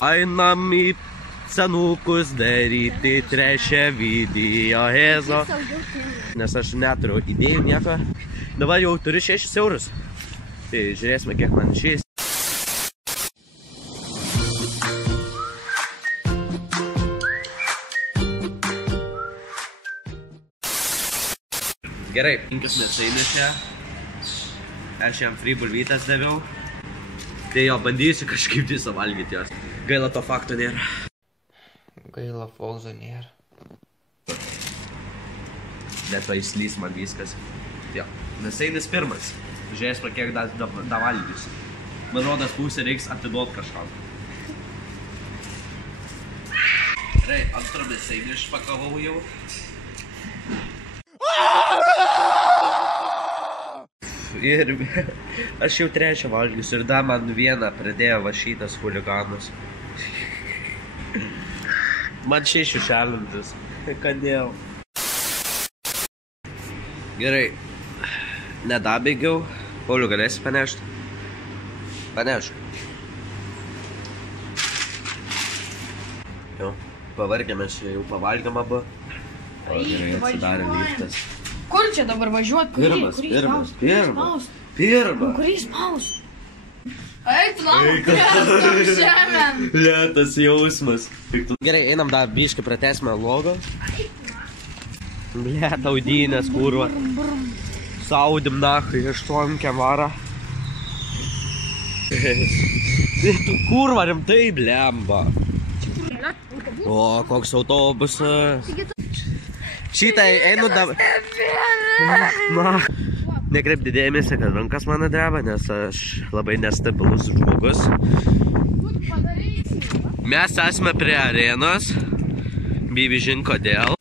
Einam į senukus daryti trečią video hezo. Nes aš neturiu idėjų nieko. Dabar jau turiu 6 eurus. Tai žiūrėsime, kiek man išeis. Gerai, 5 mėsainius čia. Aš jam free bulvytės daviau. Tai jo, bandysiu kažkaip visą valgyti jos. Gaila to fakto nėra. Gaila Folzo nėra. Bet va įslys man viskas. Jo, mėsainis pirmas. Žiūrėsime, kiek da valgysiu. Man rodas, pusę reiks atiduot kažkam. Gerai, antrą mėsainį išpakavau jau. Ir aš jau trečią valgysiu ir dar man vieną pradėjo va šitas huliganas. Man 6 šalintis. Kodėl? Gerai. Nedabėgiau. Pauliu, galėsi panešti? Panešk. Jau, pavargėmės, jau pavalgėm abu. O gerai, atsidarė liftas. Kur čia dabar važiuot? Pirmas. Kurį spaust? Eik, lauk, šiandien. Lėtas jausmas. Gerai, einam dar biškai pratęsime logo. Blet, audynės, kurva. Saudim nachai, 8 varą. Tu kurva rimtai blemba. O, koks autobusas. Šitai einu dabar. Na, nekreipti dėmesį, kad rankas mano dreba, nes aš labai nestabilus žmogus. Mes esame prie arenos. Bibi žin kodėl.